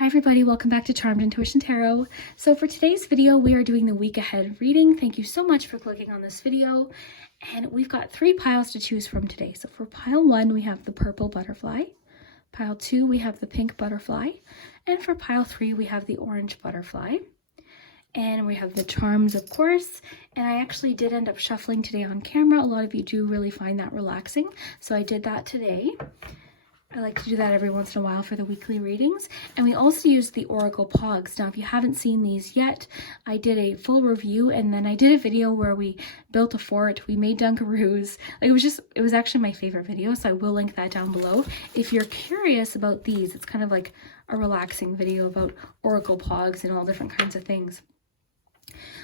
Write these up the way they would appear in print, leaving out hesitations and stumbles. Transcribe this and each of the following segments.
Hi everybody, welcome back to Charmed Intuition Tarot. So for today's video, we are doing the week ahead reading. Thank you so much for clicking on this video. And we've got 3 piles to choose from today. So for pile 1, we have the purple butterfly. Pile 2, we have the pink butterfly. And for pile 3, we have the orange butterfly. And we have the charms, of course. And I actually did end up shuffling today on camera. A lot of you do really find that relaxing. So I did that today. I like to do that every once in a while for the weekly readings. And we also use the Oracle Poggz. Now, if you haven't seen these yet, I did a full review and then I did a video where we built a fort, we made Dunkaroos. Like, it was actually my favorite video, so I will link that down below. If you're curious about these, it's kind of like a relaxing video about Oracle Poggz and all different kinds of things.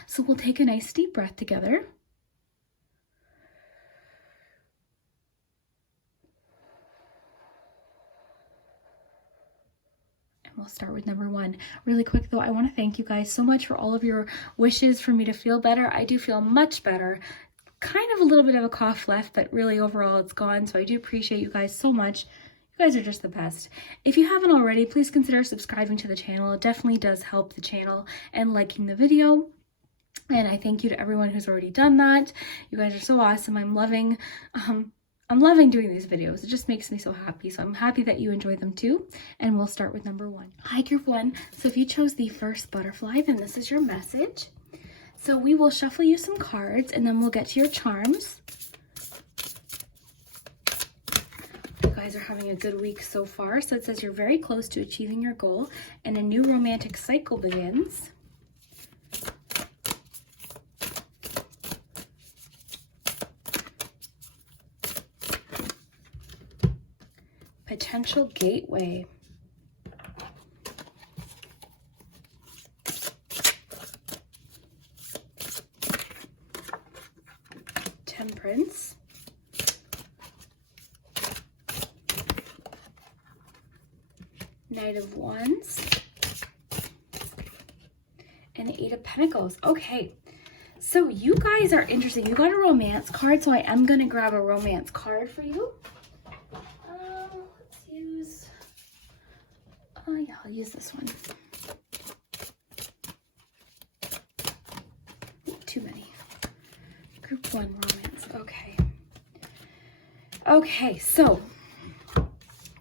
So we'll take a nice deep breath together. We'll start with number 1. Really quick though, I want to thank you guys so much for all of your wishes for me to feel better. I do feel much better. Kind of a little bit of a cough left, but really overall it's gone. So I do appreciate you guys so much. You guys are just the best. If you haven't already, please consider subscribing to the channel. It definitely does help the channel, and liking the video. And I thank you to everyone who's already done that. You guys are so awesome. I'm loving doing these videos. It just makes me so happy. So I'm happy that you enjoy them too. And we'll start with number 1. Hi, group 1. So if you chose the first butterfly, then this is your message. So we will shuffle you some cards and then we'll get to your charms. You guys are having a good week so far. So it says you're very close to achieving your goal and a new romantic cycle begins. Potential gateway. Temperance. Knight of Wands. And the 8 of Pentacles. Okay. So you guys are interesting. You got a romance card, so I am going to grab a romance card for you. Yeah, I'll use this one. Too many. Group 1 romance. Okay. Okay, so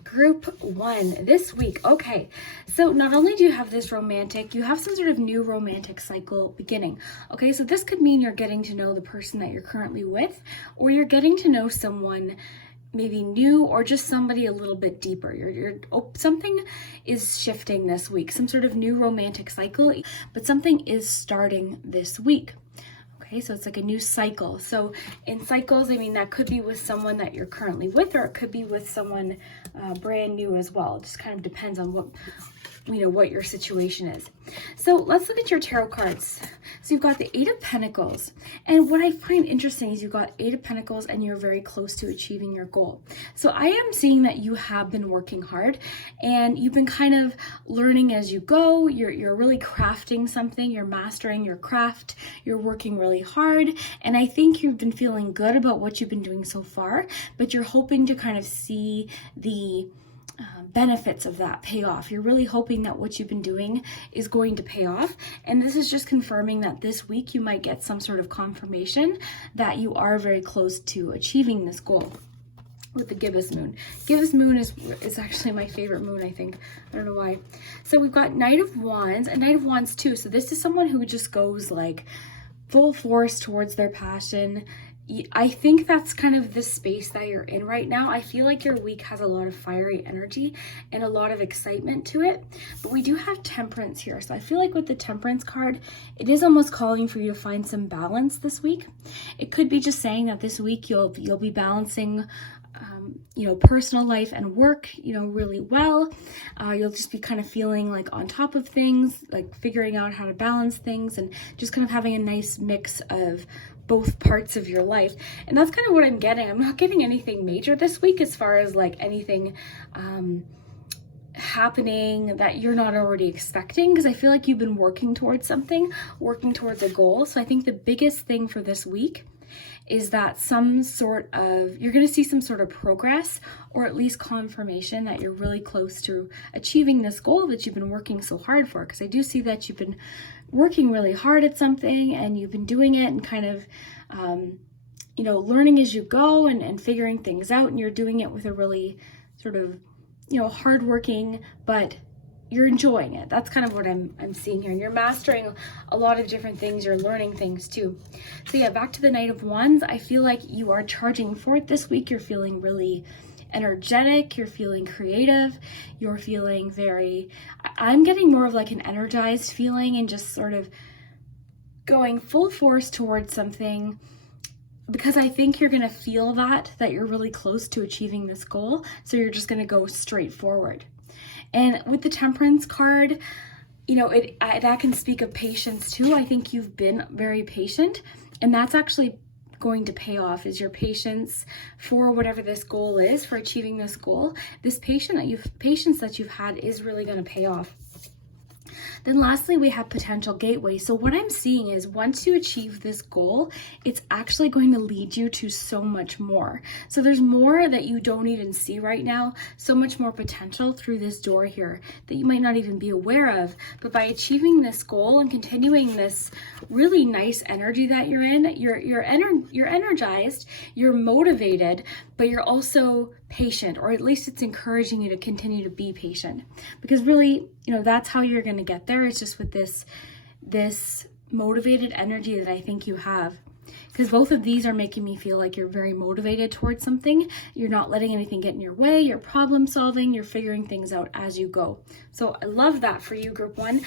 group 1 this week. Okay, so not only do you have this romantic, you have some sort of new romantic cycle beginning. Okay, so this could mean you're getting to know the person that you're currently with, or you're getting to know someone maybe new, or just somebody a little bit deeper. Something is shifting this week, some sort of new romantic cycle, but something is starting this week. Okay, so it's like a new cycle. So in cycles, I mean, that could be with someone that you're currently with, or it could be with someone brand new as well. It just kind of depends on what your situation is. So let's look at your tarot cards. So you've got the 8 of Pentacles. And what I find interesting is you've got 8 of Pentacles and you're very close to achieving your goal. So I am seeing that you have been working hard and you've been kind of learning as you go. You're really crafting something. You're mastering your craft. You're working really hard. And I think you've been feeling good about what you've been doing so far, but you're hoping to kind of see the benefits of that pay off. You're really hoping that what you've been doing is going to pay off. And this is just confirming that this week you might get some sort of confirmation that you are very close to achieving this goal. With the gibbous moon. Gibbous moon is actually my favorite moon, I think. I don't know why. So we've got Knight of Wands and Knight of Wands too. So this is someone who just goes like full force towards their passion. I think that's kind of the space that you're in right now. I feel like your week has a lot of fiery energy and a lot of excitement to it, but we do have Temperance here. So I feel like with the Temperance card, it is almost calling for you to find some balance this week. It could be just saying that this week you'll be balancing personal life and work, really well. You'll just be kind of feeling like on top of things, like figuring out how to balance things and just kind of having a nice mix of both parts of your life. And that's kind of what I'm getting. I'm not getting anything major this week as far as like anything happening that you're not already expecting, because I feel like you've been working towards something, working towards a goal. So I think the biggest thing for this week is that you're going to see some sort of progress, or at least confirmation that you're really close to achieving this goal that you've been working so hard for. Because I do see that you've been working really hard at something, and you've been doing it and kind of, learning as you go and figuring things out, and you're doing it with a really sort of, hardworking, but you're enjoying it. That's kind of what I'm seeing here. And you're mastering a lot of different things. You're learning things too. So yeah, back to the Knight of Wands. I feel like you are charging forth this week. You're feeling really energetic. You're feeling creative. You're feeling I'm getting more of like an energized feeling, and just sort of going full force towards something, because I think you're going to feel that you're really close to achieving this goal. So you're just going to go straight forward. And with the Temperance card, that can speak of patience too. I think you've been very patient, and that's actually going to pay off, is your patience for whatever this goal is, for achieving this goal. This patience that you've had is really going to pay off. Then lastly, we have potential gateway. So what I'm seeing is once you achieve this goal, it's actually going to lead you to so much more. So there's more that you don't even see right now, so much more potential through this door here that you might not even be aware of. But by achieving this goal and continuing this really nice energy that you're in, you're energized, you're motivated, but you're also patient, or at least it's encouraging you to continue to be patient, because really, that's how you're going to get there. It's just with this motivated energy that I think you have, because both of these are making me feel like you're very motivated towards something. You're not letting anything get in your way. You're problem solving. You're figuring things out as you go. So I love that for you, Group 1.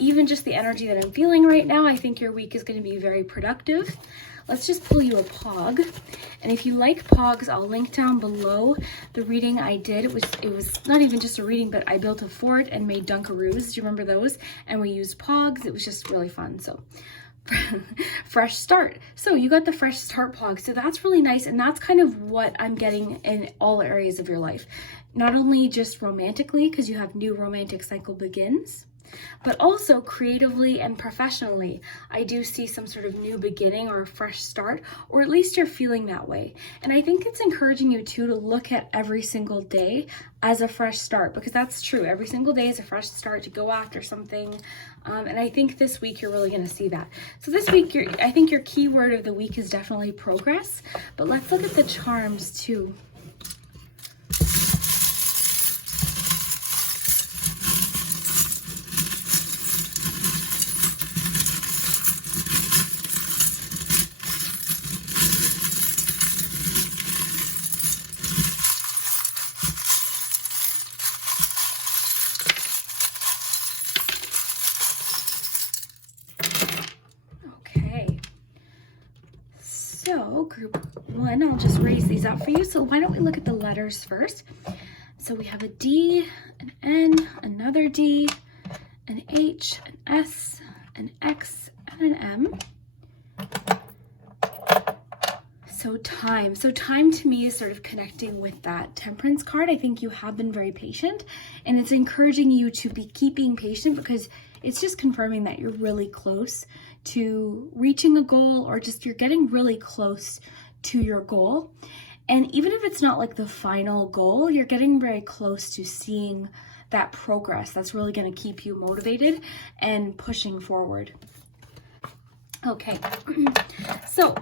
Even just the energy that I'm feeling right now, I think your week is going to be very productive. Let's just pull you a Pog. And if you like Poggz, I'll link down below the reading I did. It was not even just a reading, but I built a fort and made Dunkaroos. Do you remember those? And we used Poggz. It was just really fun. So fresh start. So you got the fresh start Poggz. So that's really nice. And that's kind of what I'm getting in all areas of your life. Not only just romantically, because you have new romantic cycle begins, but also creatively and professionally. I do see some sort of new beginning or a fresh start, or at least you're feeling that way. And I think it's encouraging you too to look at every single day as a fresh start, because that's true. Every single day is a fresh start to go after something. And I think this week you're really going to see that. So this week, I think your key word of the week is definitely progress. But let's look at the charms too. So Group 1, I'll just raise these up for you. So why don't we look at the letters first? So we have a D, an N, another D, an H, an S, an X, and an M. So time. So time to me is sort of connecting with that Temperance card. I think you have been very patient, and it's encouraging you to keep being patient, because it's just confirming that you're really close to reaching a goal, or just you're getting really close to your goal. And even if it's not like the final goal, you're getting very close to seeing that progress that's really going to keep you motivated and pushing forward. Okay, so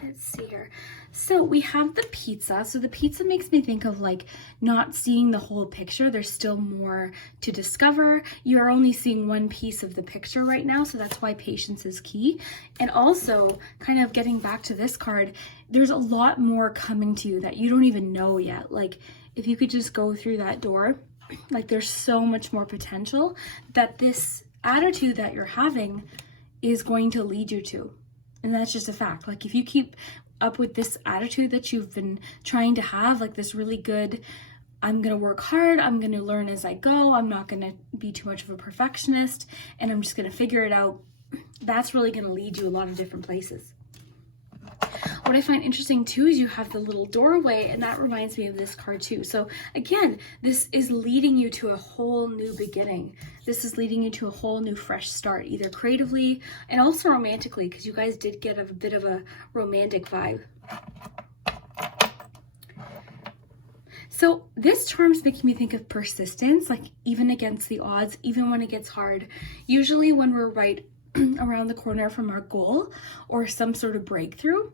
let's see here. So we have the pizza. So the pizza makes me think of like not seeing the whole picture. There's still more to discover. You are only seeing one piece of the picture right now. So that's why patience is key. And also kind of getting back to this card, there's a lot more coming to you that you don't even know yet. Like if you could just go through that door, like there's so much more potential that this attitude that you're having is going to lead you to. And that's just a fact. Like if you keep up with this attitude that you've been trying to have, like this really good, I'm going to work hard, I'm going to learn as I go, I'm not going to be too much of a perfectionist, and I'm just going to figure it out, that's really going to lead you a lot of different places. what I find interesting too is you have the little doorway, and that reminds me of this card too. So again, this is leading you to a whole new beginning. This is leading you to a whole new fresh start, either creatively and also romantically, because you guys did get a bit of a romantic vibe. So this charm is making me think of persistence, like even against the odds, even when it gets hard. Usually when we're right around the corner from our goal or some sort of breakthrough,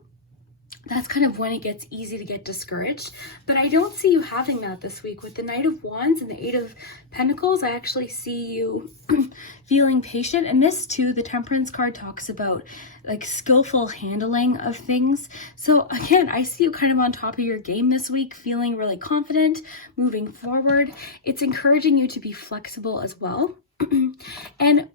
that's kind of when it gets easy to get discouraged. But I don't see you having that this week. With the Knight of Wands and the Eight of Pentacles, I actually see you feeling patient. And this too, the Temperance card talks about like skillful handling of things. So again, I see you kind of on top of your game this week, feeling really confident, moving forward. It's encouraging you to be flexible as well. And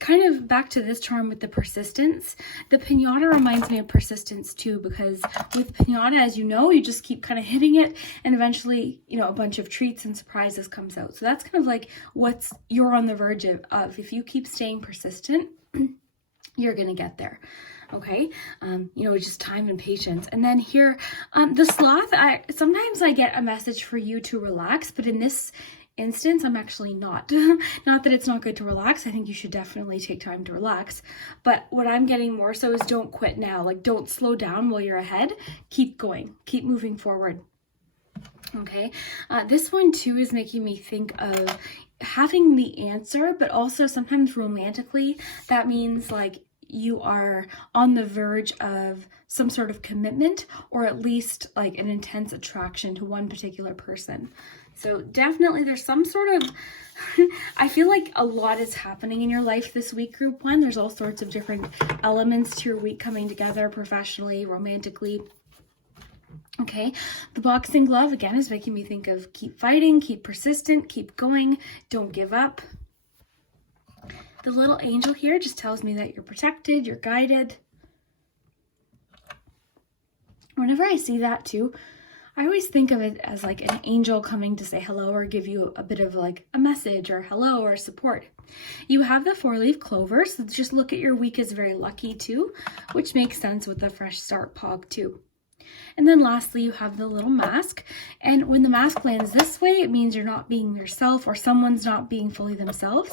kind of back to this charm with the persistence, the pinata reminds me of persistence too, because with pinata, as you know, you just keep kind of hitting it, and eventually, you know, a bunch of treats and surprises comes out. So that's kind of like what's you're on the verge of. If you keep staying persistent, you're gonna get there. Okay, you know, it's just time and patience. And then here, the sloth, sometimes I get a message for you to relax, but in this instance, I'm actually not. Not that it's not good to relax. I think you should definitely take time to relax. But what I'm getting more so is don't quit now. Like, don't slow down while you're ahead. Keep going. Keep moving forward. Okay. This one too is making me think of having the answer, but also sometimes romantically, that means like you are on the verge of some sort of commitment, or at least like an intense attraction to one particular person. So definitely there's some sort of, I feel like a lot is happening in your life this week, group one. There's all sorts of different elements to your week coming together professionally, romantically. Okay, the boxing glove again is making me think of keep fighting, keep persistent, keep going, don't give up. The little angel here just tells me that you're protected, you're guided. Whenever I see that too, I always think of it as like an angel coming to say hello or give you a bit of like a message or hello or support. You have the 4-leaf clover, so just look at your week as very lucky too, which makes sense with the fresh start Poggz too. And then lastly, you have the little mask. And when the mask lands this way, it means you're not being yourself, or someone's not being fully themselves.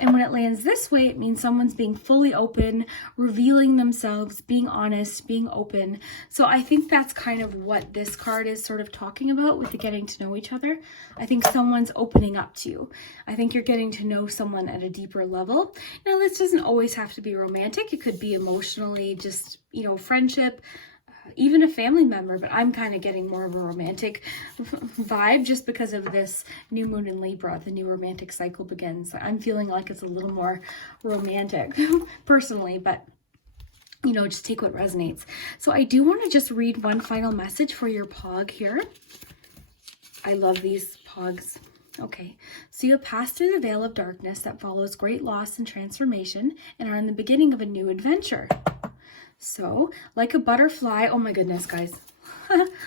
And when it lands this way, it means someone's being fully open, revealing themselves, being honest, being open. So I think that's kind of what this card is sort of talking about with the getting to know each other. I think someone's opening up to you. I think you're getting to know someone at a deeper level. Now, this doesn't always have to be romantic. It could be emotionally, just, you know, friendship, even a family member, but I'm kind of getting more of a romantic vibe just because of this new moon in Libra. The new romantic cycle begins. I'm feeling like it's a little more romantic personally, but you know, just take what resonates. So I do want to just read one final message for your Poggz here. I love these Poggz. Okay, so you have passed through the veil of darkness that follows great loss and transformation and are in the beginning of a new adventure. So, like a butterfly, oh my goodness, guys,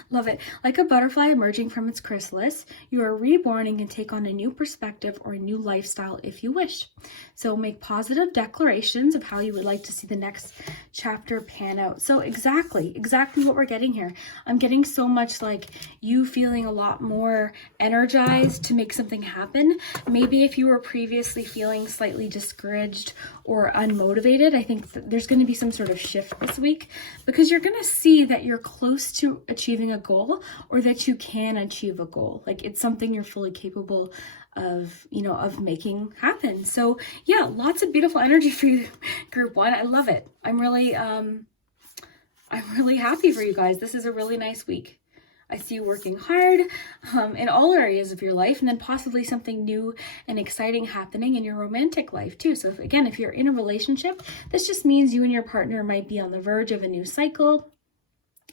love it. Like a butterfly emerging from its chrysalis, you are reborn and can take on a new perspective or a new lifestyle if you wish. So make positive declarations of how you would like to see the next chapter pan out. So exactly what we're getting here. I'm getting so much like you feeling a lot more energized to make something happen. Maybe if you were previously feeling slightly discouraged or unmotivated, I think there's going to be some sort of shift this week, because you're going to see that you're close to achieving a goal, or that you can achieve a goal. Like it's something you're fully capable of, you know, of making happen. So yeah, lots of beautiful energy for you, group one. I love it. I'm really happy for you guys. This is a really nice week. I see you working hard in all areas of your life, and then possibly something new and exciting happening in your romantic life too. So if you're in a relationship, this just means you and your partner might be on the verge of a new cycle.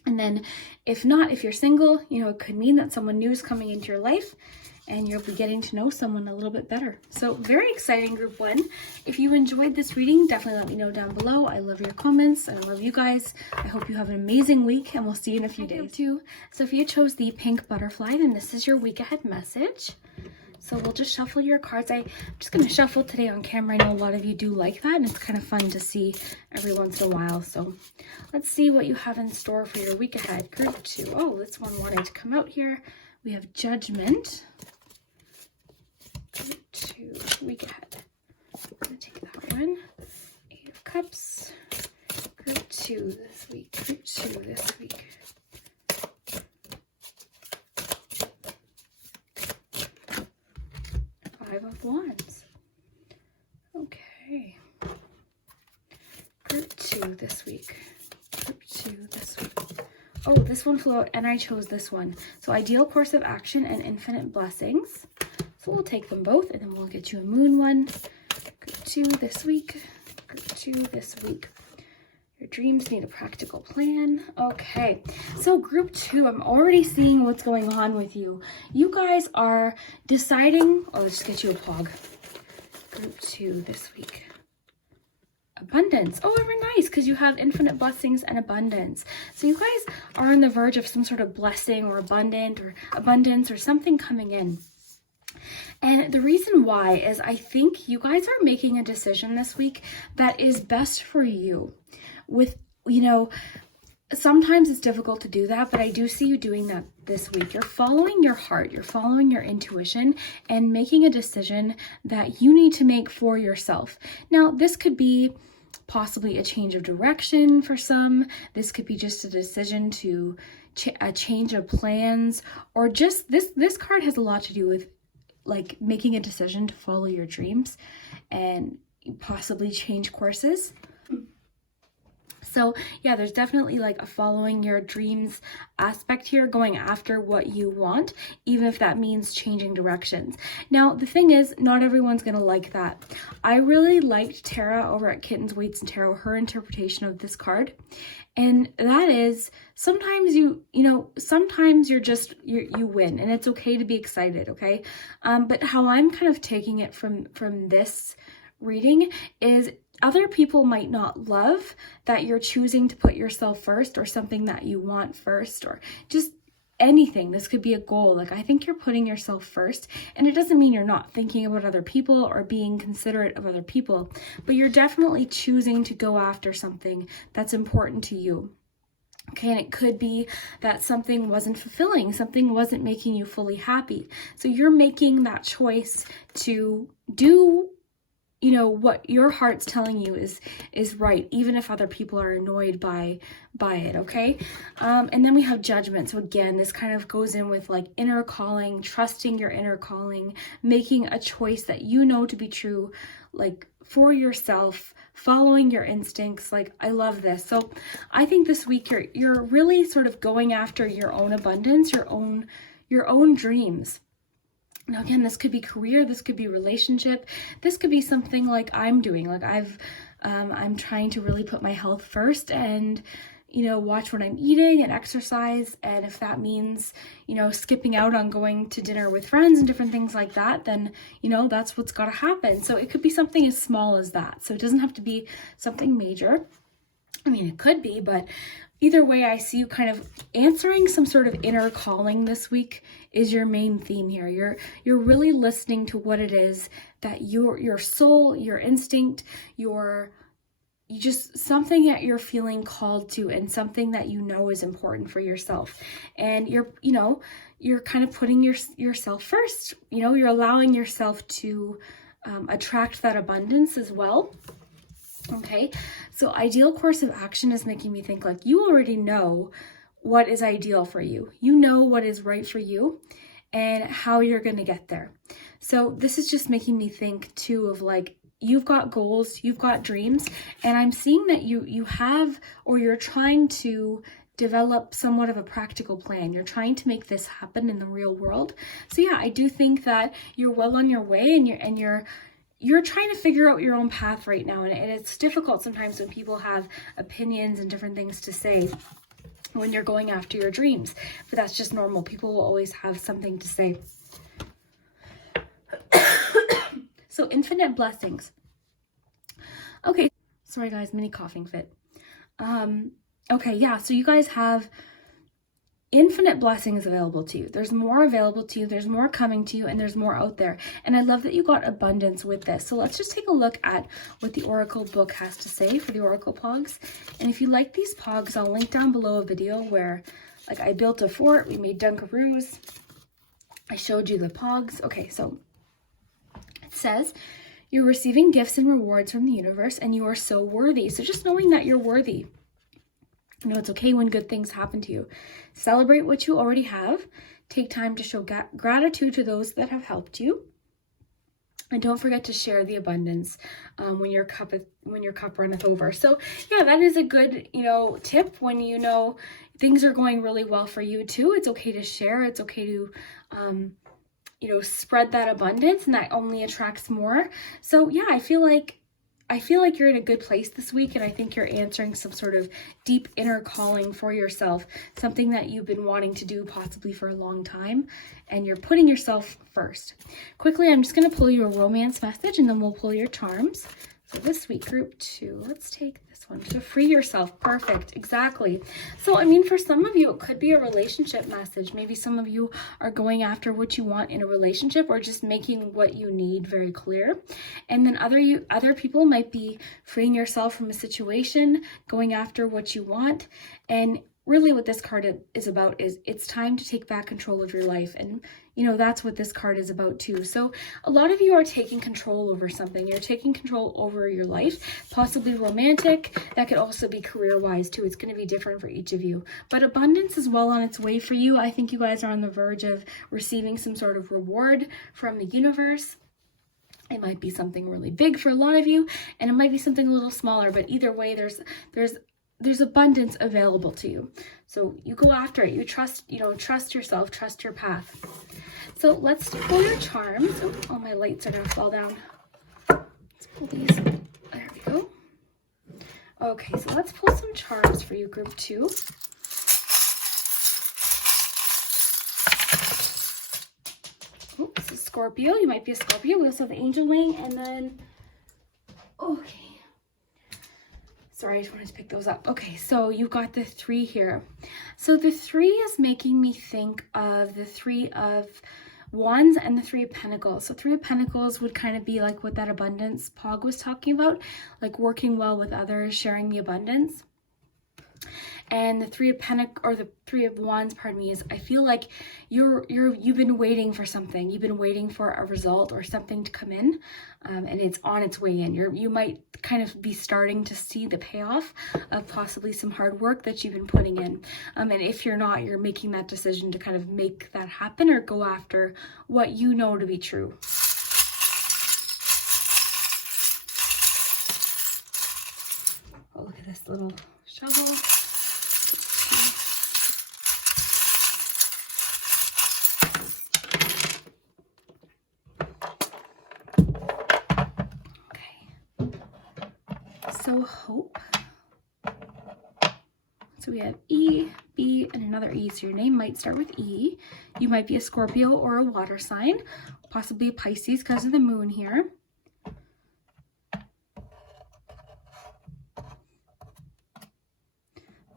And then if not, if you're single, you know, it could mean that someone new is coming into your life and you'll be getting to know someone a little bit better. So very exciting, group one. If you enjoyed this reading, definitely let me know down below. I love your comments and I love you guys. I hope you have an amazing week, and we'll see you in a few days too. So if you chose the pink butterfly, then this is your week ahead message. So we'll just shuffle your cards. I'm just going to shuffle today on camera. I know a lot of you do like that, and it's kind of fun to see every once in a while. So let's see what you have in store for your week ahead. Group 2. Oh, this one wanted to come out here. We have Judgment. Group 2, week ahead. I'm going to take that one. 8 of Cups. Group 2 this week. Group 2 this week. Five of Wands. Okay. Group 2 this week. Group 2 this week. Oh, this one flew out and I chose this one. So Ideal Course of Action and Infinite Blessings. So we'll take them both and then we'll get you a moon one. Group 2 this week. Group 2 this week. Your dreams need a practical plan. Okay, so group 2, I'm already seeing what's going on with you. You guys are deciding, oh, let's just get you a Poggz. Group 2 this week. Abundance. Oh, very nice, because you have infinite blessings and abundance. So you guys are on the verge of some sort of blessing or abundance or something coming in. And the reason why is I think you guys are making a decision this week that is best for you. With, you know, sometimes it's difficult to do that, but I do see you doing that this week. You're following your heart, you're following your intuition and making a decision that you need to make for yourself. Now, this could be possibly a change of direction for some. This could be just a decision to a change of plans, or just this card has a lot to do with like making a decision to follow your dreams and possibly change courses. So yeah, there's definitely like a following your dreams aspect here, going after what you want, even if that means changing directions. Now, the thing is, not everyone's going to like that. I really liked Tara over at Kittens, Weights, and Tarot, her interpretation of this card. And that is, sometimes sometimes you win, and it's okay to be excited, okay? But how I'm kind of taking it from this reading is, other people might not love that you're choosing to put yourself first, or something that you want first, or just anything. This could be a goal. Like, I think you're putting yourself first, and it doesn't mean you're not thinking about other people or being considerate of other people, but you're definitely choosing to go after something that's important to you. Okay, and it could be that something wasn't fulfilling, something wasn't making you fully happy. So you're making that choice to do what your heart's telling you is right, even if other people are annoyed by it, okay? And then we have Judgment. So again, this kind of goes in with like inner calling, trusting your inner calling, making a choice that you know to be true, like for yourself, following your instincts. Like, I love this. So I think this week you're really sort of going after your own abundance, your own dreams. Now, again, this could be career, this could be relationship, this could be something like I'm doing. Like I'm trying to really put my health first and, watch what I'm eating and exercise. And if that means, skipping out on going to dinner with friends and different things like that, then, that's what's got to happen. So it could be something as small as that. So it doesn't have to be something major. I mean, it could be, but either way, I see you kind of answering some sort of inner calling this week is your main theme here. You're really listening to what it is that your soul, your instinct, just something that you're feeling called to, and something that is important for yourself. And you're kind of putting yourself first. You're allowing yourself to attract that abundance as well. Okay, so Ideal Course of Action is making me think like you already know what is ideal for you. You know what is right for you and how you're going to get there. So this is just making me think too of like, you've got goals, you've got dreams, and I'm seeing that you have, or you're trying to develop somewhat of a practical plan. You're trying to make this happen in the real world. So yeah, I do think that you're well on your way, and you're trying to figure out your own path right now. And it's difficult sometimes when people have opinions and different things to say when you're going after your dreams, but that's just normal. People will always have something to say. So Infinite Blessings. Okay, sorry, guys, mini coughing fit. Okay, yeah, so you guys have, infinite blessings available to you. There's more available to you. There's more coming to you, and there's more out there. And I love that you got abundance with this. So let's just take a look at what the Oracle book has to say for the Oracle Poggz. And if you like these Poggz, I'll link down below a video where like I built a fort, we made Dunkaroos, I showed you the Poggz. Okay, so it says, you're receiving gifts and rewards from the universe, and you are so worthy. So just knowing that you're worthy. You know, it's okay when good things happen to you. Celebrate what you already have. Take time to show gratitude to those that have helped you. And don't forget to share the abundance when your cup runneth over. So yeah, that is a good, tip when things are going really well for you too. It's okay to share. It's okay to, spread that abundance, and that only attracts more. So yeah, I feel like you're in a good place this week, and I think you're answering some sort of deep inner calling for yourself, something that you've been wanting to do possibly for a long time, and you're putting yourself first. Quickly, I'm just going to pull you a romance message, and then we'll pull your charms. So this week, group 2, let's take this one. So free yourself. Perfect. Exactly. So, I mean, for some of you, it could be a relationship message. Maybe some of you are going after what you want in a relationship, or just making what you need very clear. And then other people might be freeing yourself from a situation, going after what you want. And really what this card is about is it's time to take back control of your life. And that's what this card is about too. So a lot of you are taking control over something. You're taking control over your life, possibly romantic. That could also be career-wise too. It's going to be different for each of you. But abundance is well on its way for you. I think you guys are on the verge of receiving some sort of reward from the universe. It might be something really big for a lot of you, and it might be something a little smaller, but either way, there's abundance available to you. So you go after it. You trust yourself, trust your path. So let's pull your charms. Oh, all my lights are gonna fall down. Let's pull these. There we go. Okay, so let's pull some charms for you, group 2. Oh, this is Scorpio. You might be a Scorpio. We also have Angel Wing, and then, okay. Sorry, I just wanted to pick those up. Okay, so you've got the 3 here. So the 3 is making me think of the 3 of Wands and the 3 of Pentacles. So 3 of Pentacles would kind of be like what that abundance Poggz was talking about, like working well with others, sharing the abundance. And the 3 of Wands, pardon me, is I feel like you've been waiting for something. You've been waiting for a result or something to come in, and it's on its way in. You might kind of be starting to see the payoff of possibly some hard work that you've been putting in. And if you're not, you're making that decision to kind of make that happen or go after what you know to be true. Oh, look at this little shovel. So hope. So we have E, B, and another E. So your name might start with E. You might be a Scorpio or a water sign, possibly a Pisces because of the moon here.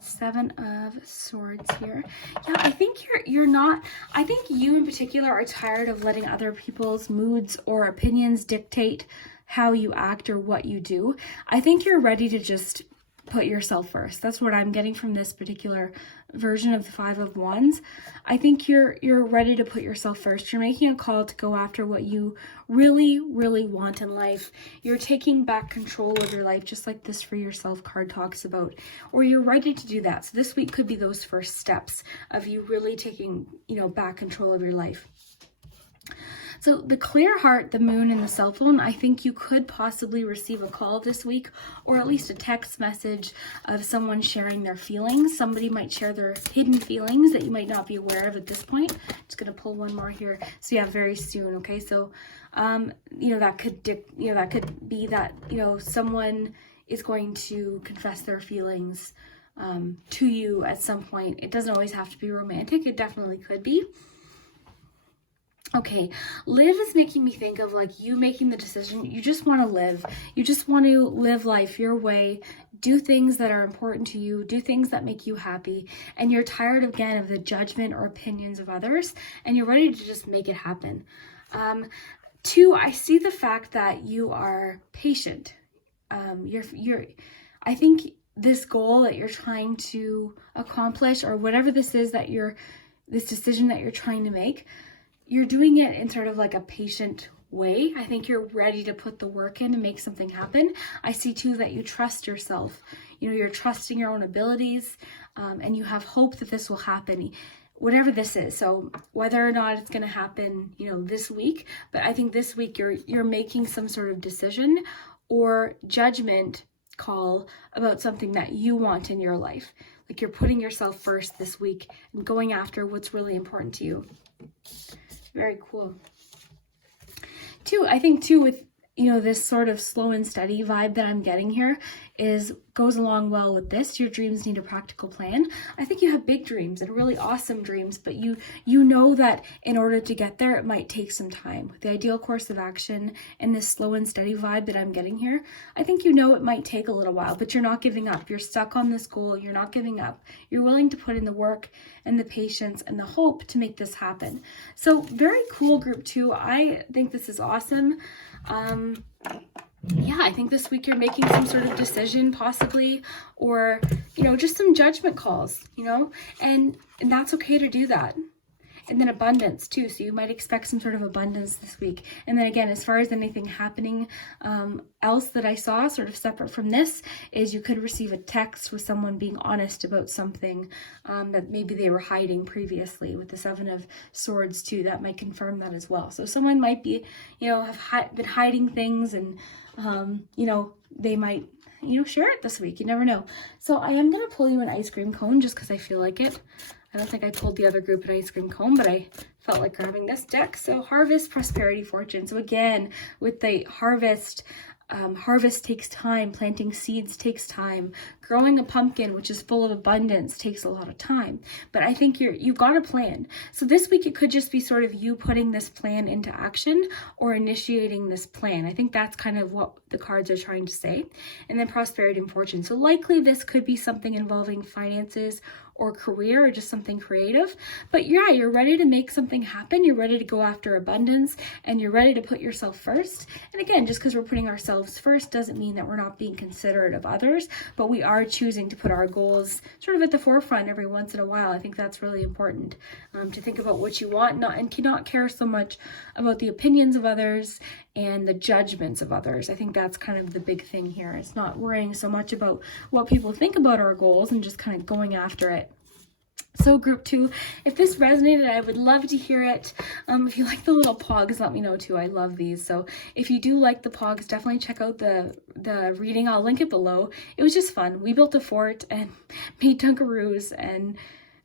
Seven of Swords here. Yeah, I think you're not, I think you in particular are tired of letting other people's moods or opinions dictate how you act or what you do. I think you're ready to just put yourself first. That's what I'm getting from this particular version of the 5 of Wands. I think you're ready to put yourself first. You're making a call to go after what you really, really want in life. You're taking back control of your life, just like this for yourself card talks about, or you're ready to do that. So this week could be those first steps of you really taking, back control of your life. So the clear heart, the moon, and the cell phone, I think you could possibly receive a call this week, or at least a text message of someone sharing their feelings. Somebody might share their hidden feelings that you might not be aware of at this point. Just going to pull one more here. So yeah, very soon. Okay. So, that could be that, someone is going to confess their feelings, to you at some point. It doesn't always have to be romantic. It definitely could be. Okay, live is making me think of like you making the decision. You just want to live. You just want to live life your way. do things that are important to you, do things that make you happy, and you're tired again of the judgment or opinions of others, and you're ready to just make it happen. 2, I see the fact that you are patient. I think this goal that you're trying to accomplish, or whatever this is that this decision that you're trying to make, you're doing it in sort of like a patient way. I think you're ready to put the work in to make something happen. I see too that you trust yourself. You're trusting your own abilities, and you have hope that this will happen, whatever this is. So whether or not it's going to happen, this week, but I think this week you're making some sort of decision or judgment call about something that you want in your life. Like you're putting yourself first this week and going after what's really important to you. Very cool. 2, I think too, with this sort of slow and steady vibe that I'm getting here goes along well with this. Your dreams need a practical plan. I think you have big dreams and really awesome dreams, but you know that in order to get there, it might take some time. The ideal course of action and this slow and steady vibe that I'm getting here, I think it might take a little while, but you're not giving up. You're stuck on this goal. You're not giving up. You're willing to put in the work and the patience and the hope to make this happen. So very cool, group 2. I think this is awesome. Yeah, I think this week you're making some sort of decision possibly, or, just some judgment calls, and that's okay to do that. And then abundance too. So you might expect some sort of abundance this week. And then again, as far as anything happening else that I saw sort of separate from this, is you could receive a text with someone being honest about something that maybe they were hiding previously. With the 7 of Swords too, that might confirm that as well. So someone might be, have been hiding things, and they might share it this week. You never know. So I am going to pull you an ice cream cone just because I feel like it. I don't think I pulled the other group an ice cream cone, but I felt like grabbing this deck. So harvest, prosperity, fortune. So again, with the harvest, harvest takes time. Planting seeds takes time. Growing a pumpkin, which is full of abundance, takes a lot of time. But I think you've got a plan. So this week it could just be sort of you putting this plan into action or initiating this plan. I think that's kind of what the cards are trying to say. And then prosperity and fortune. So likely this could be something involving finances or career, or just something creative. But yeah, you're ready to make something happen. You're ready to go after abundance, and you're ready to put yourself first. And again, just because we're putting ourselves first doesn't mean that we're not being considerate of others, but we are choosing to put our goals sort of at the forefront every once in a while. I think that's really important, to think about what you want, and not care so much about the opinions of others and the judgments of others. I think that's kind of the big thing here. It's not worrying so much about what people think about our goals and just kind of going after it. So group 2, if this resonated, I would love to hear it. If you like the little Poggz, let me know too. I love these. So if you do like the Poggz, definitely check out the reading. I'll link it below. It was just fun. We built a fort and made Dunkaroos, and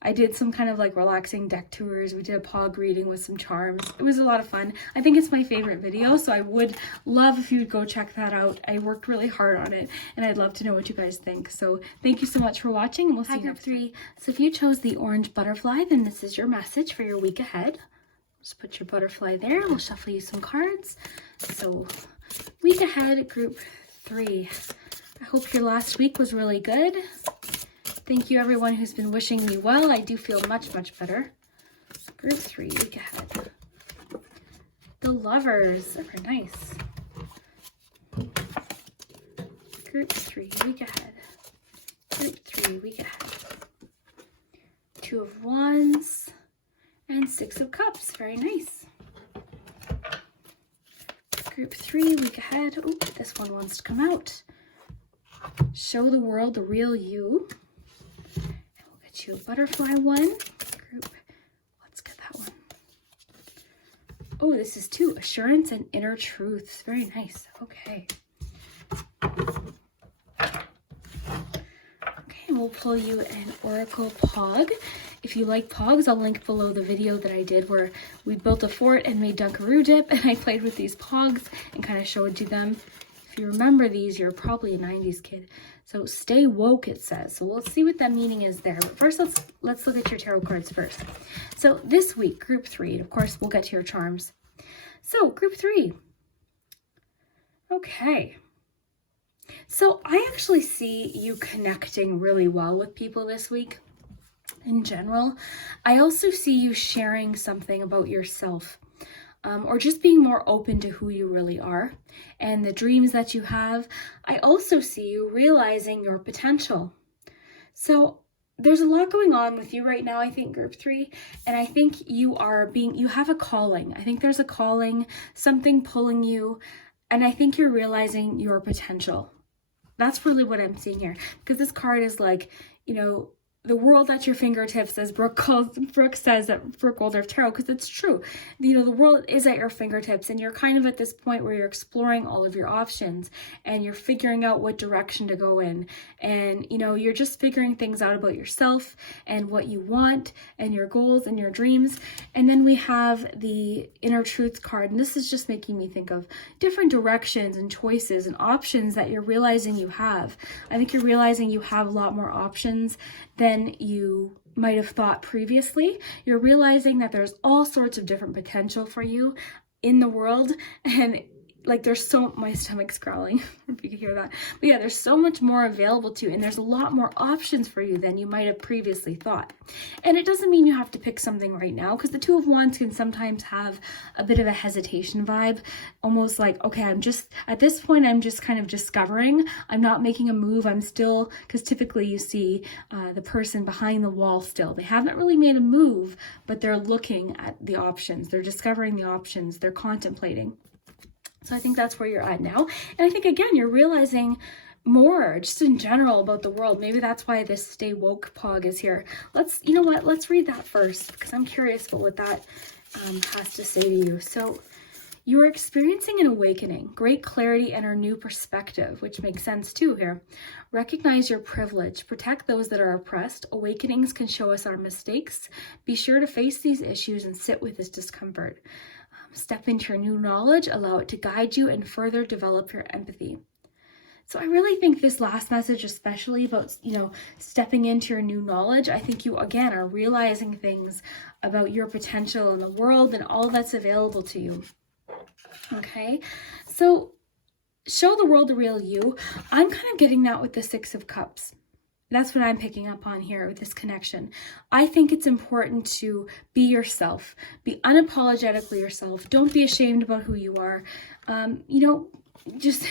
I did some kind of like relaxing deck tours. We did a Poggz reading with some charms. It was a lot of fun. I think it's my favorite video, so I would love if you would go check that out. I worked really hard on it, and I'd love to know what you guys think. So thank you so much for watching, and we'll see you next week. 3. So if you chose the orange butterfly, then this is your message for your week ahead. Just put your butterfly there. We'll shuffle you some cards. So week ahead, group 3. I hope your last week was really good. Thank you everyone who's been wishing me well. I do feel much, much better. Group 3, week ahead. The Lovers, very nice. Group 3, week ahead. Group 3, week ahead. 2 of Wands and 6 of Cups, very nice. Group 3, week ahead. Oh, this one wants to come out. Show the world the real you. A butterfly one. Group, let's get that one. Oh, this is 2, assurance and inner truths. Very nice. Okay. Okay, we'll pull you an Oracle Poggz. If you like Poggz, I'll link below the video that I did where we built a fort and made Dunkaroo dip, and I played with these Poggz and kind of showed you them. If you remember these, you're probably a 90s kid. So stay woke, it says. So we'll see what that meaning is there. But first, let's look at your tarot cards first. So this week, group 3, and of course, we'll get to your charms. So group 3. Okay. So I actually see you connecting really well with people this week in general. I also see you sharing something about yourself, or just being more open to who you really are and the dreams that you have. I also see you realizing your potential. So there's a lot going on with you right now, I think, group 3, and I think you have a calling. I think there's a calling, something pulling you, and I think you're realizing your potential. That's really what I'm seeing here, because this card is like, the world at your fingertips, as Brooke says at Brooke Goldorf Tarot, because it's true. The world is at your fingertips, and you're kind of at this point where you're exploring all of your options, and you're figuring out what direction to go in, and you're just figuring things out about yourself and what you want and your goals and your dreams. And then we have the Inner Truth card, and this is just making me think of different directions and choices and options that you're realizing you have. I think you're realizing you have a lot more options than you might have thought previously. You're realizing that there's all sorts of different potential for you in the world, and like my stomach's growling if you can hear that, but yeah, there's so much more available to you, and there's a lot more options for you than you might have previously thought. And it doesn't mean you have to pick something right now, because the Two of Wands can sometimes have a bit of a hesitation vibe, almost like, okay, at this point I'm just kind of discovering, I'm not making a move, I'm still, because typically you see the person behind the wall still, they haven't really made a move, but they're looking at the options, they're discovering the options, they're contemplating. So I think that's where you're at now. And I think, again, you're realizing more just in general about the world. Maybe that's why this Stay Woke Poggz is here. Let's read that first, because I'm curious about what that has to say to you. So you are experiencing an awakening, great clarity, and a new perspective, which makes sense too here. Recognize your privilege. Protect those that are oppressed. Awakenings can show us our mistakes. Be sure to face these issues and sit with this discomfort. Step into your new knowledge, allow it to guide you, and further develop your empathy. So I really think this last message, especially about, stepping into your new knowledge, I think you, again, are realizing things about your potential in the world and all that's available to you. Okay, so show the world the real you. I'm kind of getting that with the Six of Cups. That's what I'm picking up on here with this connection. I think it's important to be yourself. Be unapologetically yourself. Don't be ashamed about who you are. Just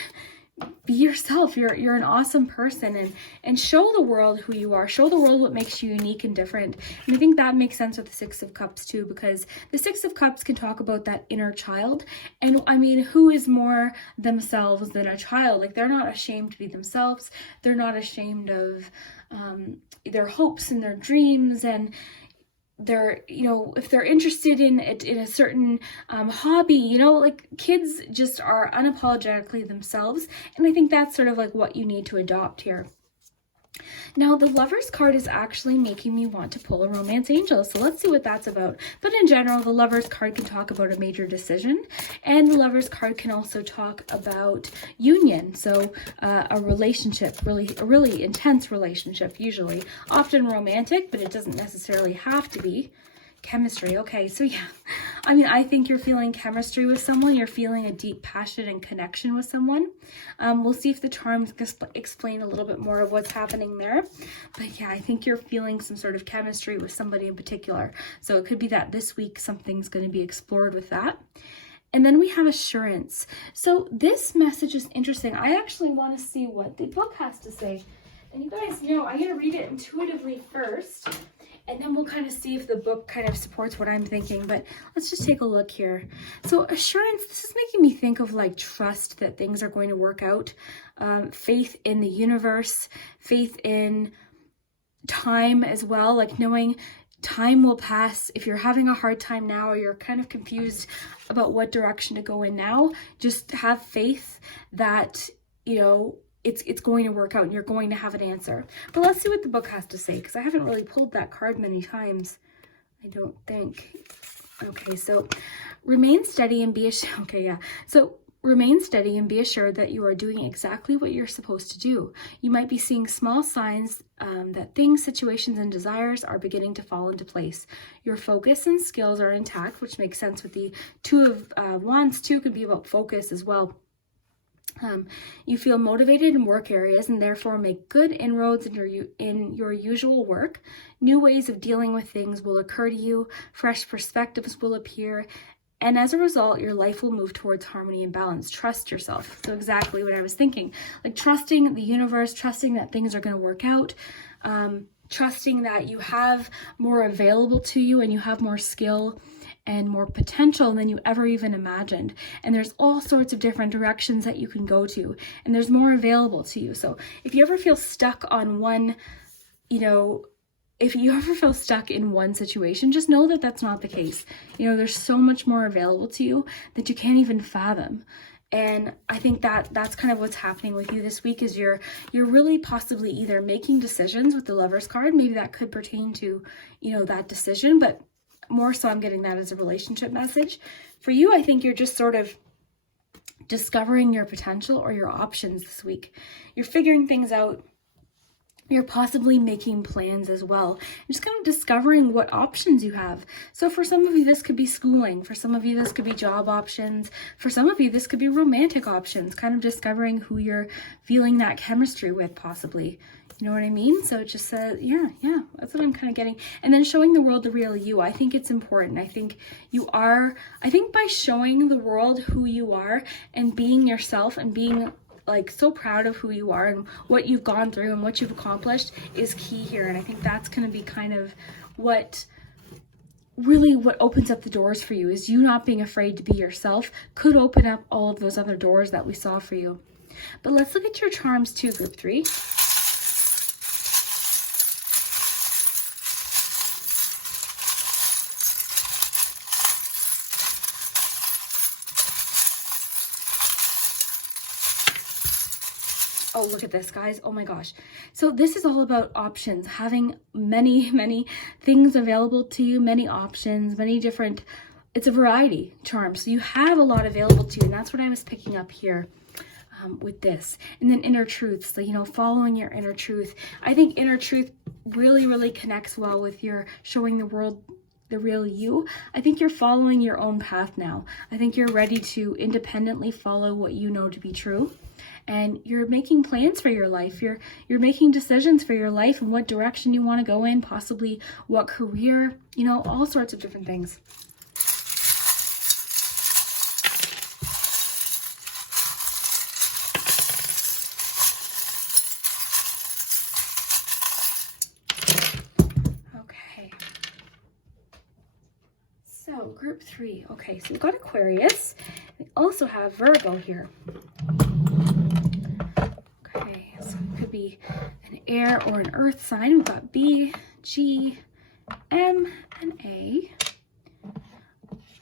be yourself. You're an awesome person, and show the world who you are. Show the world what makes you unique and different. And I think that makes sense with the Six of Cups too, because the Six of Cups can talk about that inner child. And I mean, who is more themselves than a child? Like, they're not ashamed to be themselves. They're not ashamed of their hopes and their dreams, and they're, if they're interested in a certain hobby, like, kids just are unapologetically themselves. And I think that's sort of like what you need to adopt here. Now, the Lover's card is actually making me want to pull a Romance Angel, so let's see what that's about. But in general, the Lover's card can talk about a major decision, and the Lover's card can also talk about union, so a relationship, a really intense relationship, usually. Often romantic, but it doesn't necessarily have to be. Chemistry. Okay, so yeah, I mean, I think you're feeling chemistry with someone. You're feeling a deep passion and connection with someone. We'll see if the charms explain a little bit more of what's happening there. But yeah, I think you're feeling some sort of chemistry with somebody in particular. So it could be that this week something's going to be explored with that. And then we have assurance. So this message is interesting. I actually want to see what the book has to say. And you guys know, I'm going to read it intuitively first, and then we'll kind of see if the book kind of supports what I'm thinking. But let's just take a look here. So assurance, this is making me think of like trust that things are going to work out. Faith in the universe, faith in time as well, like knowing time will pass. If you're having a hard time now, or you're kind of confused about what direction to go in now, just have faith that, it's going to work out and you're going to have an answer. But let's see what the book has to say, because I haven't really pulled that card many times, I don't think. Okay, so remain steady and be assured. Okay, yeah. So remain steady and be assured that you are doing exactly what you're supposed to do. You might be seeing small signs that things, situations, and desires are beginning to fall into place. Your focus and skills are intact, which makes sense with the Two of Wands too, could be about focus as well. You feel motivated in work areas and therefore make good inroads in your usual work. New ways of dealing with things will occur to you. Fresh perspectives will appear. And as a result, your life will move towards harmony and balance. Trust yourself. So exactly what I was thinking. Like trusting the universe, trusting that things are going to work out. Trusting that you have more available to you and you have more skill and more potential than you ever even imagined. And there's all sorts of different directions that you can go to, and there's more available to you. So if you ever feel stuck on one, if you ever feel stuck in one situation, just know that that's not the case. There's so much more available to you that you can't even fathom. And I think that that's kind of what's happening with you this week is you're really possibly either making decisions with the Lover's card. Maybe that could pertain to, that decision, but more so I'm getting that as a relationship message. For you, I think you're just sort of discovering your potential or your options this week. You're figuring things out. You're possibly making plans as well. You're just kind of discovering what options you have. So for some of you, this could be schooling. For some of you, this could be job options. For some of you, this could be romantic options, kind of discovering who you're feeling that chemistry with possibly. You know what I mean? So it just says, yeah, that's what I'm kind of getting. And then showing the world the real you. I think it's important. I think by showing the world who you are and being yourself and being like so proud of who you are and what you've gone through and what you've accomplished is key here. And I think that's going to be kind of what opens up the doors for you, is you not being afraid to be yourself could open up all of those other doors that we saw for you. But let's look at your charms too, group 3. Oh, look at this, guys. Oh my gosh. So this is all about options, having many, many things available to you, many options, many different, it's a variety charm. So you have a lot available to you. And that's what I was picking up here with this. And then inner truth. So, following your inner truth. I think inner truth really, really connects well with your showing the world the real you. I think you're following your own path now. I think you're ready to independently follow what you know to be true. And you're making plans for your life. You're making decisions for your life and what direction you want to go in, possibly what career, all sorts of different things. Okay. So group 3. Okay, so we've got Aquarius. We also have Virgo here. Be an air or an earth sign. We've got B, G, M, and A.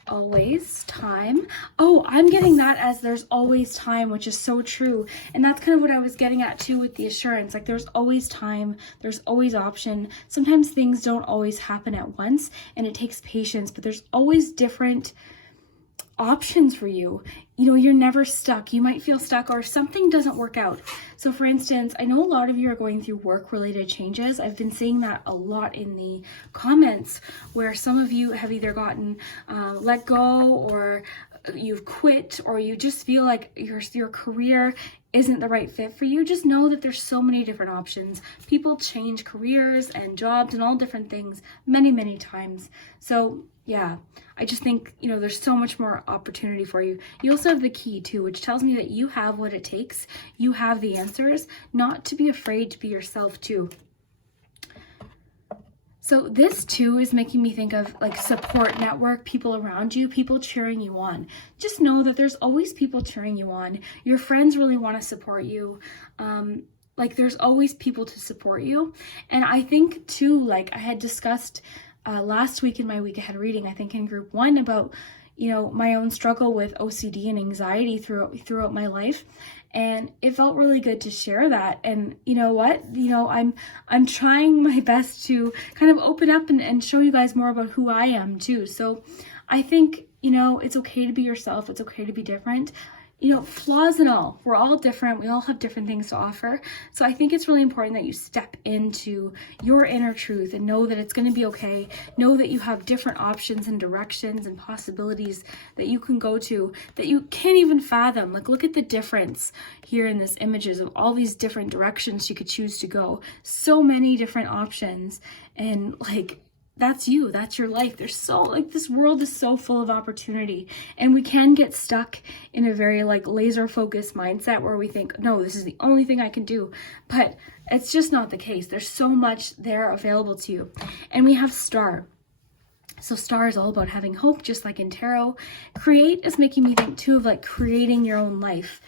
Always time. Oh, I'm getting that as there's always time, which is so true. And that's kind of what I was getting at too with the assurance. Like there's always time, there's always option. Sometimes things don't always happen at once and it takes patience, but there's always different options for you. You're never stuck. You might feel stuck or something doesn't work out. So for instance, I know a lot of you are going through work related changes. I've been seeing that a lot in the comments where some of you have either gotten let go or you've quit or you just feel like your career isn't the right fit for you. Just know that there's so many different options. People change careers and jobs and all different things many, many times. So yeah, I just think, there's so much more opportunity for you. You also have the key too, which tells me that you have what it takes. You have the answers, not to be afraid to be yourself too. So this too is making me think of like support network, people around you, people cheering you on. Just know that there's always people cheering you on. Your friends really want to support you. There's always people to support you. And I think too, like I had discussed last week in my week ahead reading, I think in group 1 about, my own struggle with OCD and anxiety throughout my life. And it felt really good to share that. And you know what, I'm trying my best to kind of open up and show you guys more about who I am too. So I think, it's okay to be yourself. It's okay to be different. flaws and all. We're all different. We all have different things to offer. So I think it's really important that you step into your inner truth and know that it's going to be okay. Know that you have different options and directions and possibilities that you can go to that you can't even fathom. Like, look at the difference here in this images of all these different directions you could choose to go. So many different options. And like, that's you, that's your life. There's so, like, this world is so full of opportunity, and we can get stuck in a very like laser focused mindset where we think, no, this is the only thing I can do. But it's just not the case. There's so much there available to you. And we have star. So star is all about having hope, just like in tarot. Create is making me think too of like creating your own life.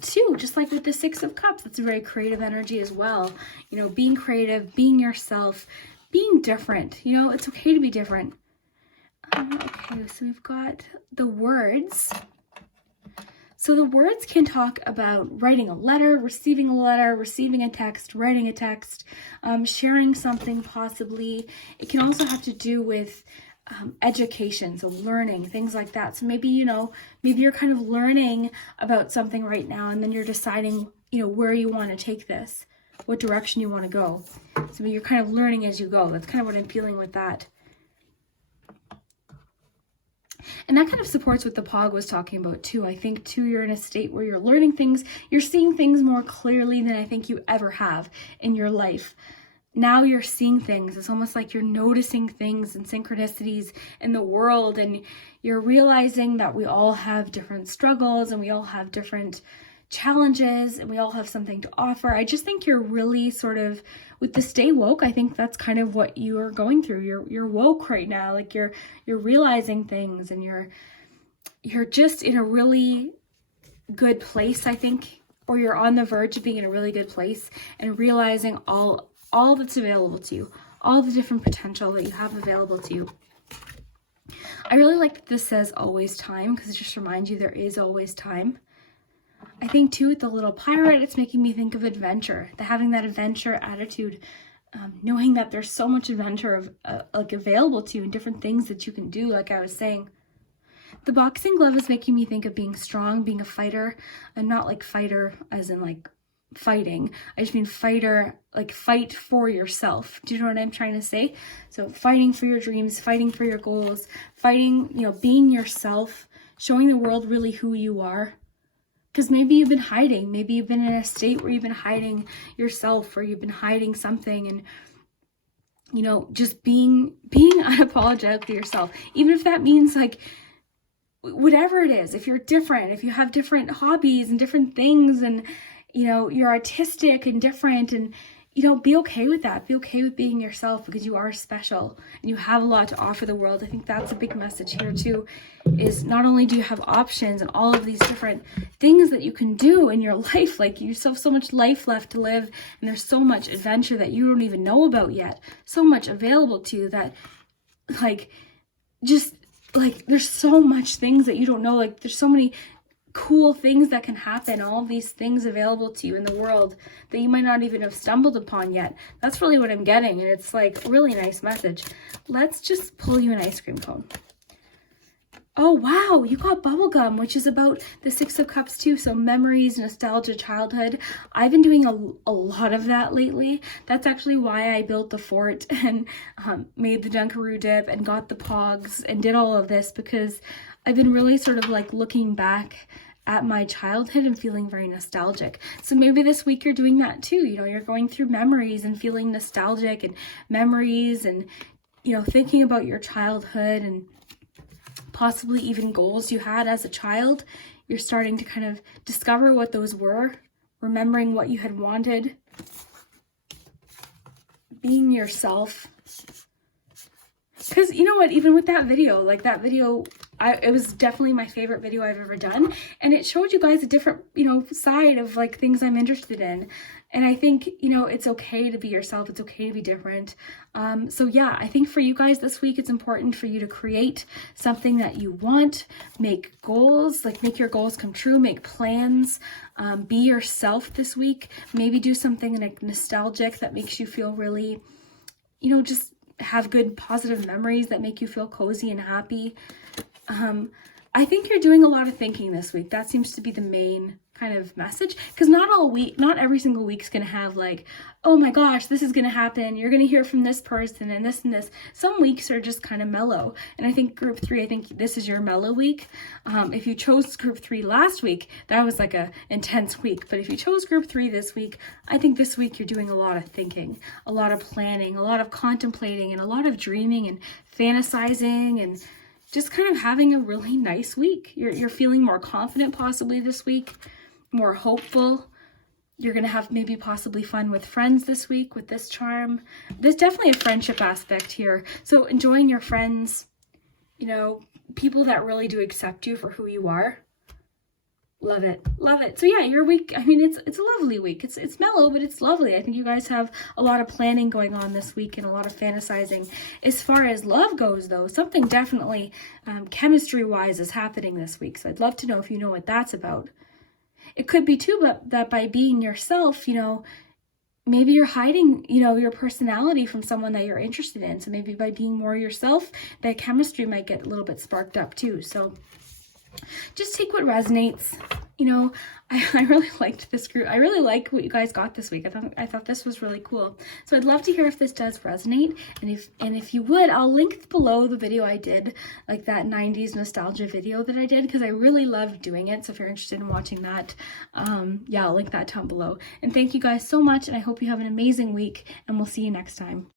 Two, just like with the 6 of Cups, that's a very creative energy as well. Being creative, being yourself, being different. It's okay to be different. Okay, so we've got the words. So the words can talk about writing a letter, receiving a text, writing a text, sharing something possibly. It can also have to do with education, so learning, things like that. So maybe you're kind of learning about something right now, and then you're deciding, where you want to take this, what direction you want to go. So you're kind of learning as you go. That's kind of what I'm feeling with that. And that kind of supports what the Poggz was talking about too. I think too, you're in a state where you're learning things, you're seeing things more clearly than I think you ever have in your life. Now you're seeing things. It's almost like you're noticing things and synchronicities in the world, and you're realizing that we all have different struggles and we all have different challenges and we all have something to offer. I just think you're really sort of, with the stay woke, I think that's kind of what you are going through. You're woke right now. Like you're realizing things, and you're just in a really good place, I think, or you're on the verge of being in a really good place and realizing all that's available to you, all the different potential that you have available to you. I really like that this says always time, because it just reminds you there is always time. I think too, with the little pirate, it's making me think of adventure, having that adventure attitude, knowing that there's so much adventure available to you and different things that you can do. Like I was saying, the boxing glove is making me think of being strong, being a fighter, and not like fighter as in like fighting. I just mean fighter, like fight for yourself. Do you know what I'm trying to say? So fighting for your dreams, fighting for your goals, fighting, being yourself, showing the world really who you are. Because maybe you've been hiding. Maybe you've been in a state where you've been hiding yourself, or you've been hiding something, and, just being unapologetically yourself. Even if that means like, whatever it is, if you're different, if you have different hobbies and different things, and, you're artistic and different, and, be okay with that. Be okay with being yourself, because you are special and you have a lot to offer the world. I think that's a big message here too, is not only do you have options and all of these different things that you can do in your life, like you still have so much life left to live, and there's so much adventure that you don't even know about yet, so much available to you that there's so much things that you don't know. Like there's so many cool things that can happen, all these things available to you in the world that you might not even have stumbled upon yet. That's really what I'm getting, and it's like a really nice message. Let's just pull you an ice cream cone. Oh wow, you got bubblegum, which is about the 6 of Cups too. So memories, nostalgia, childhood. I've been doing a lot of that lately. That's actually why I built the fort and made the Dunkaroo dip and got the Poggz and did all of this, because I've been really sort of like looking back at my childhood and feeling very nostalgic. So maybe this week you're doing that too. You're going through memories and feeling nostalgic and memories, and, thinking about your childhood and possibly even goals you had as a child. You're starting to kind of discover what those were, remembering what you had wanted, being yourself. Because you know what, even with that video, it was definitely my favorite video I've ever done, and it showed you guys a different, side of like things I'm interested in. And I think, it's okay to be yourself. It's okay to be different. So yeah, I think for you guys this week, it's important for you to create something that you want, make goals, like make your goals come true, make plans, be yourself this week. Maybe do something like nostalgic that makes you feel really, just have good positive memories that make you feel cozy and happy. I think you're doing a lot of thinking this week. That seems to be the main kind of message, because not every single week's gonna have like, oh my gosh, this is gonna happen, you're gonna hear from this person and this and this. Some weeks are just kind of mellow, and I think group 3, I think this is your mellow week. If you chose group 3 last week, that was like a intense week, but if you chose group 3 this week, I think this week you're doing a lot of thinking, a lot of planning, a lot of contemplating, and a lot of dreaming and fantasizing, and just kind of having a really nice week. You're feeling more confident possibly this week, more hopeful. You're going to have maybe possibly fun with friends this week with this charm. There's definitely a friendship aspect here. So enjoying your friends, you know, people that really do accept you for who you are. Love it. Love it. So yeah, your week, I mean, it's a lovely week. It's mellow, but it's lovely. I think you guys have a lot of planning going on this week and a lot of fantasizing. As far as love goes, though, something definitely chemistry-wise is happening this week. So I'd love to know if you know what that's about. It could be too, but that by being yourself, you know, maybe you're hiding, you know, your personality from someone that you're interested in. So maybe by being more yourself, that chemistry might get a little bit sparked up too. So just take what resonates. You know, I really liked this group. I really like what you guys got this week. I thought this was really cool. So I'd love to hear if this does resonate. And if you would, I'll link below the video I did, like that 90s nostalgia video that I did, because I really loved doing it. So if you're interested in watching that, yeah, I'll link that down below. And thank you guys so much. And I hope you have an amazing week, and we'll see you next time.